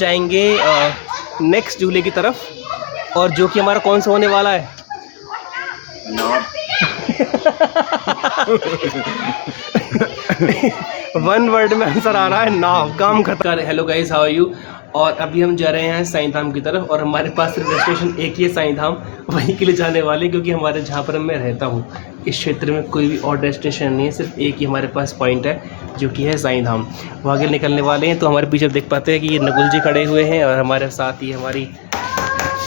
जाएंगे नेक्स्ट झूले की तरफ, और जो कि हमारा कौन सा होने वाला है? वन वर्ड में आंसर आ रहा है नाव। काम खत्म। Hello guys, how are you? और अभी हम जा रहे हैं साईं धाम की तरफ, और हमारे पास सिर्फ डेस्टिनेशन एक ही है, साईं धाम। वहीं के लिए जाने वाले हैं, क्योंकि हमारे जहाँ पर मैं रहता हूँ इस क्षेत्र में कोई भी और डेस्टिनेशन नहीं है, सिर्फ एक ही हमारे पास पॉइंट है, जो कि है साईं धाम। वहाँ के निकलने वाले हैं। तो हमारे पीछे देख पाते हैं कि ये नकुल जी खड़े हुए हैं, और हमारे साथ ही हमारी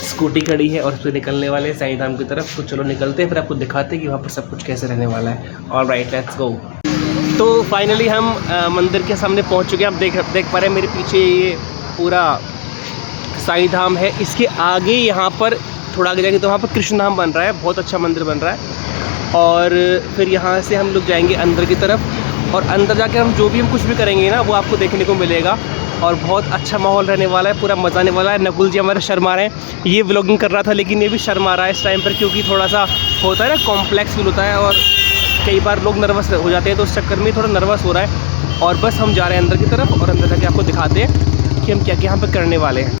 स्कूटी खड़ी है, और उस पर निकलने वाले हैं साईं धाम की तरफ। तो चलो निकलते हैं, फिर आपको दिखाते हैं कि वहाँ पर सब कुछ कैसे रहने वाला है। Alright, let's go. तो फाइनली हम मंदिर के सामने पहुँच चुके हैं। आप देख पा रहे हैं मेरे पीछे ये पूरा साईं धाम है। इसके आगे यहाँ पर थोड़ा आगे जाएंगे तो वहाँ पर कृष्ण धाम बन रहा है, बहुत अच्छा मंदिर बन रहा है। और फिर यहाँ से हम लोग जाएंगे अंदर की तरफ, और अंदर जाके हम कुछ भी करेंगे ना, वो आपको देखने को मिलेगा। और बहुत अच्छा माहौल रहने वाला है, पूरा मज़ा आने वाला है। नकुल जी हमारे शर्मा रहे हैं। ये व्लॉगिंग कर रहा था, लेकिन ये भी शर्मा रहा है इस टाइम पर, क्योंकि थोड़ा सा होता है ना, कॉम्प्लेक्स फील होता है, और कई बार लोग नर्वस हो जाते हैं, तो उस चक्कर में थोड़ा नर्वस हो रहा है। और बस हम जा रहे हैं अंदर की तरफ, और अंदर जाके आपको दिखाते हैं कि हम क्या क्या यहाँ पर करने वाले हैं।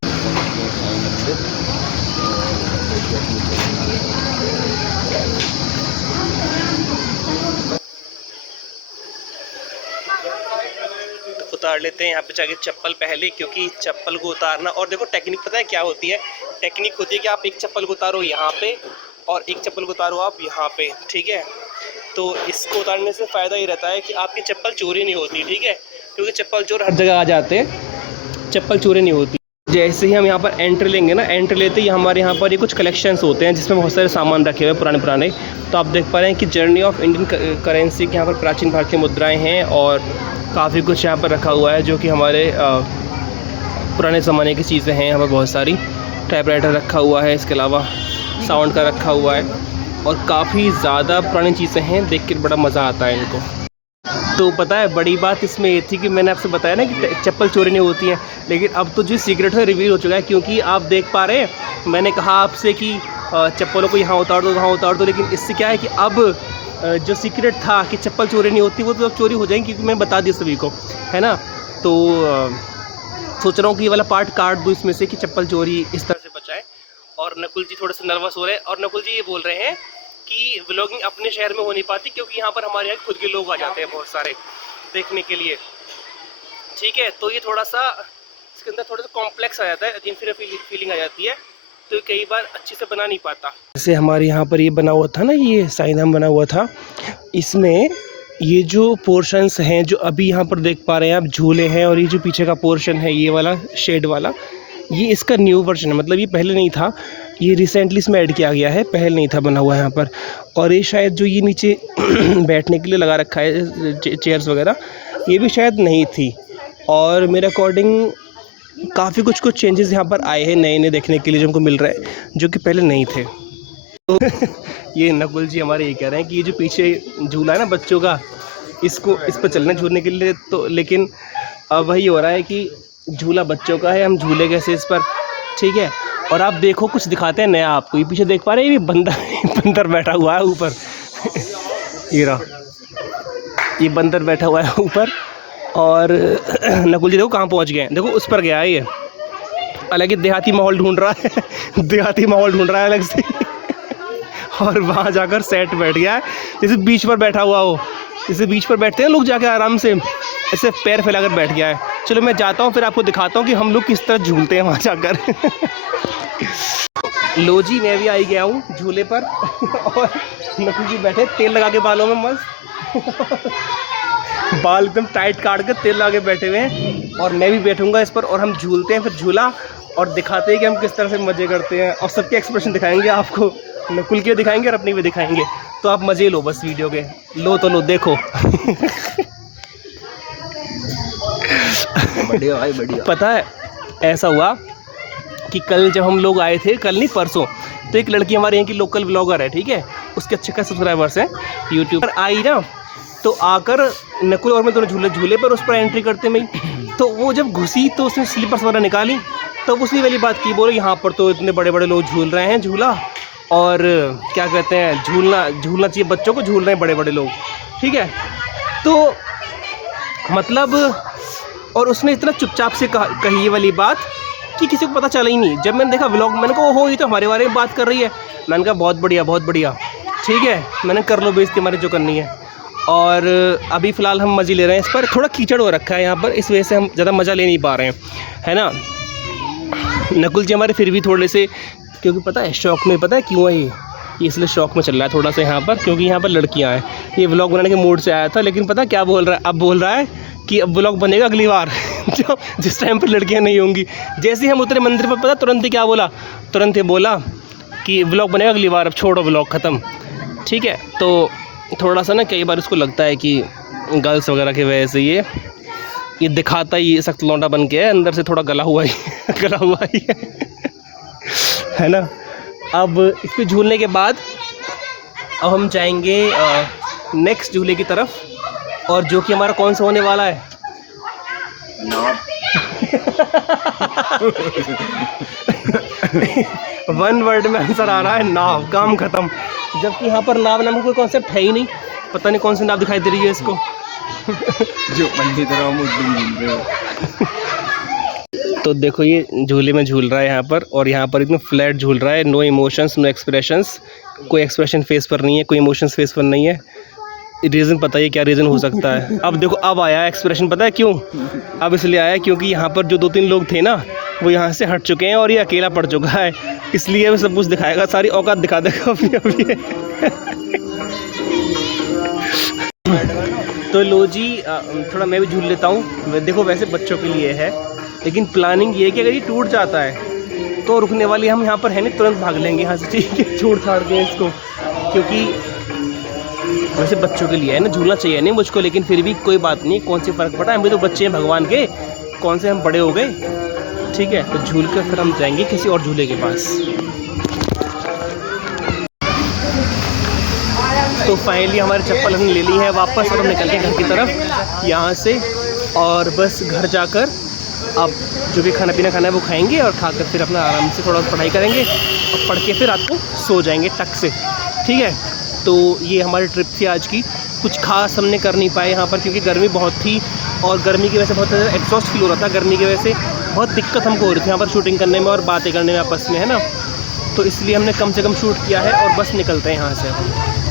उतार लेते हैं यहाँ पे जाके चप्पल पहले, क्योंकि चप्पल को उतारना, और देखो टेक्निक पता है क्या होती है? टेक्निक होती है कि आप एक चप्पल को उतारो यहाँ पे, और एक चप्पल को उतारो आप यहाँ पे, ठीक है? तो इसको उतारने से फ़ायदा ये रहता है कि आपकी चप्पल चोरी नहीं होती, ठीक है? क्योंकि चप्पल चोर हर जगह आ जाते हैं, चप्पल चोरी नहीं होती। जैसे ही हम यहाँ पर एंट्री लेंगे ना, एंट्री लेते ही हमारे यहाँ पर ये कुछ कलेक्शंस होते हैं, जिसमें बहुत सारे सामान रखे हुए पुराने। तो आप देख पा रहे हैं कि जर्नी ऑफ इंडियन करेंसी के यहाँ पर प्राचीन भारतीय मुद्राएँ हैं, और काफ़ी कुछ यहाँ पर रखा हुआ है, जो कि हमारे पुराने ज़माने की चीज़ें हैं। यहाँ पर बहुत सारी टाइपराइटर रखा हुआ है, इसके अलावा साउंड का रखा हुआ है, और काफ़ी ज़्यादा पुरानी चीज़ें हैं। देख के बड़ा मज़ा आता है इनको। तो पता है बड़ी बात इसमें ये थी कि मैंने आपसे बताया ना कि चप्पल चोरी नहीं होती है, लेकिन अब तो जो सीक्रेट है रिवील हो चुका है। क्योंकि आप देख पा रहे हैं, मैंने कहा आपसे कि चप्पलों को यहाँ उतार दो, वहाँ उतार दो, लेकिन इससे क्या है कि अब जो सीक्रेट था कि चप्पल चोरी नहीं होती, वो तो अब चोरी हो जाएंगी, क्योंकि मैं बता दिया सभी को, है ना? तो सोच रहा हूँ कि ये वाला पार्ट काट दूँ इसमें से, कि चप्पल चोरी इस तरह से बचाए। और नकुल जी थोड़े से नर्वस हो रहे हैं, और नकुल जी ये बोल रहे हैं कि व्लॉगिंग अपने शहर में हो नहीं पाती, क्योंकि यहाँ पर हमारे यहाँ खुद के लोग आ जाते हैं बहुत सारे देखने के लिए, ठीक है? तो ये थोड़ा सा इसके अंदर थोड़ा सा कॉम्प्लेक्स आ जाता है, अजीब फीलिंग आ जाती है, तो कई बार अच्छे से बना नहीं पाता। जैसे हमारे यहाँ पर ये बना हुआ था ना, ये साईं धाम बना हुआ था, इसमें ये जो पोर्शंस हैं, जो अभी यहाँ पर देख पा रहे हैं आप, झूले हैं, और ये जो पीछे का पोर्शन है, ये वाला शेड वाला, ये इसका न्यू वर्जन है। मतलब ये पहले नहीं था, ये रिसेंटली इसमें ऐड किया गया है, पहले नहीं था बना हुआ यहाँ पर। और ये शायद जो ये नीचे बैठने के लिए लगा रखा है चेयर्स वगैरह, ये भी शायद नहीं थी। और मेरे अकॉर्डिंग काफ़ी कुछ चेंजेस यहाँ पर आए हैं नए देखने के लिए, जो हमको मिल रहा है, जो कि पहले नहीं थे। तो ये नकुल जी हमारे ये कह रहे हैं कि ये जो पीछे झूला है ना बच्चों का, इस पर चलना झूलने के लिए, तो लेकिन अब वही हो रहा है कि झूला बच्चों का है, हम झूले कैसे इस पर, ठीक है? और आप देखो, कुछ दिखाते हैं नया आपको। ये पीछे देख पा रहे हैं, ये बंदर बैठा हुआ है ऊपर। ये रहा, ये बंदर बैठा हुआ है ऊपर। और नकुल जी देखो कहाँ पहुँच गए हैं, देखो उस पर गया है ये। अलग ही देहाती माहौल ढूंढ रहा है, देहाती माहौल ढूंढ रहा है अलग से। और वहाँ जाकर सेट बैठ गया है, जैसे बीच पर बैठा हुआ हो, जैसे बीच पर बैठते हैं लोग जाके आराम से, ऐसे पैर फैलाकर बैठ गया है। चलो मैं जाता हूँ, फिर आपको दिखाता हूँ कि हम लोग किस तरह झूलते हैं वहाँ जाकर। लो जी, मैं भी आई गया हूँ झूले पर, और नकुल जी बैठे तेल लगा के बालों में मस्त। बाल एकदम टाइट काट कर तेल लगा के बैठे हुए हैं, और मैं भी बैठूंगा इस पर, और हम झूलते हैं फिर झूला, और दिखाते हैं कि हम किस तरह से मज़े करते हैं, और सबके एक्सप्रेशन दिखाएंगे आपको। नकुल के दिखाएंगे और अपनी भी दिखाएंगे, तो आप मज़े लो बस वीडियो के। लो तो लो, देखो। बढ़िया भाई, बढ़िया। पता है ऐसा हुआ कि कल जब हम लोग आए थे, कल नहीं परसों, तो एक लड़की हमारे यहाँ की लोकल ब्लॉगर है, ठीक है? उसके अच्छे खासे सब्सक्राइबर्स हैं यूट्यूब पर। आई ना, तो आकर नकुल और मैं दोनों झूले पर उस पर एंट्री करते में, तो वो जब घुसी तो उसने स्लीपर्स वगैरह निकाली, तो उसने वाली बात की, बोले यहाँ पर तो इतने बड़े बड़े लोग झूल रहे हैं झूला, और क्या कहते हैं, झूलना चाहिए बच्चों को, झूल रहे हैं बड़े बड़े लोग, ठीक है? तो मतलब और उसने इतना चुपचाप से कही ये वाली बात कि किसी को पता चला ही नहीं। जब मैंने देखा व्लॉग, मैंने कहा ओहो ये तो हमारे बारे में बात कर रही है। मैंने कहा बहुत बढ़िया बहुत बढ़िया, ठीक है, मैंने कर लो बेइज्जती हमारी जो करनी है। और अभी फ़िलहाल हम मज़े ले रहे हैं। इस पर थोड़ा कीचड़ हो रखा है यहाँ पर, इस वजह से हम ज़्यादा मज़ा ले नहीं पा रहे हैं, है ना। नकुल जी हमारे फिर भी थोड़े से, क्योंकि पता है शौक़ में, पता है क्यों है ये इसलिए शौक़ में चल रहा है थोड़ा सा यहाँ पर, क्योंकि यहाँ पर लड़कियाँ हैं। ये व्लॉग बनाने के मूड से आया था, लेकिन पता क्या बोल रहा है, अब बोल रहा है कि अब व्लॉग बनेगा अगली बार जो जिस टाइम पर लड़कियाँ नहीं होंगी। जैसे ही हम उतरे मंदिर पर, पता तुरंत ही क्या बोला, तुरंत ही बोला कि व्लॉग बनेगा अगली बार, अब छोड़ो व्लॉग ख़त्म, ठीक है। तो थोड़ा सा ना कई बार उसको लगता है कि गर्ल्स वगैरह की वजह से ये दिखाता ही सख्त लौंडा बन के है, अंदर से थोड़ा गला हुआ ही है ना। अब इस पर झूलने के बाद अब हम जाएंगे नेक्स्ट झूले की तरफ, और जो कि हमारा कौन सा होने वाला है, वन वर्ड में आंसर आ रहा है नाव, काम खत्म। जबकि यहाँ पर नाव नाम का कोई कॉन्सेप्ट है ही नहीं, पता नहीं कौन सी नाव दिखाई दे रही है इसको जो पंछी तरह हम उस दिन घूम रहे हो। तो देखो ये झूले में झूल रहा है यहाँ पर, और यहाँ पर एकदम फ्लैट झूल रहा है, नो इमोशंस नो एक्सप्रेशंस, कोई एक्सप्रेशन फेस पर नहीं है, कोई इमोशंस फेस पर नहीं है। रीज़न पता है क्या रीज़न हो सकता है? अब देखो अब आया एक्सप्रेशन, पता है क्यों? अब इसलिए आया क्योंकि यहाँ पर जो 2-3 लोग थे ना वो यहाँ से हट चुके हैं और ये अकेला पड़ चुका है, इसलिए वो सब कुछ दिखाएगा, सारी औकात दिखा देगा अपनी अभी। तो लो जी थोड़ा मैं भी झूल लेता हूँ। देखो वैसे बच्चों के लिए है, लेकिन प्लानिंग ये है कि अगर ये टूट जाता है तो रुकने वाली हम यहाँ पर है नहीं, तुरंत भाग लेंगे यहाँ से, ठीक है, छोड़ छाड़ के इसको, क्योंकि वैसे बच्चों के लिए है ना, झूलना चाहिए नहीं मुझको, लेकिन फिर भी कोई बात नहीं, कौन सी फ़र्क पड़ा, हम भी तो बच्चे हैं भगवान के, कौन से हम बड़े हो गए, ठीक है। तो झूल कर फिर हम जाएंगे किसी और झूले के पास। तो फाइनली हमारी चप्पल हमने ले ली है वापस, और हम निकल के घर की तरफ यहाँ से, और बस घर जाकर अब जो भी खाना पीना खाना है वो खाएंगे, और खाकर फिर अपना आराम से थोड़ा पढ़ाई करेंगे, और पढ़ के फिर रात को सो जाएंगे टक से, ठीक है। तो ये हमारी ट्रिप थी आज की, कुछ खास हमने कर नहीं पाए यहाँ पर, क्योंकि गर्मी बहुत थी, और गर्मी की वजह से बहुत ज़्यादा एग्जॉस्ट फील हो रहा था, गर्मी की वजह से बहुत दिक्कत हमको हो रही थी यहाँ पर शूटिंग करने में और बातें करने में आपस में, है ना। तो इसलिए हमने कम से कम शूट किया है, और बस निकलते हैं यहाँ से।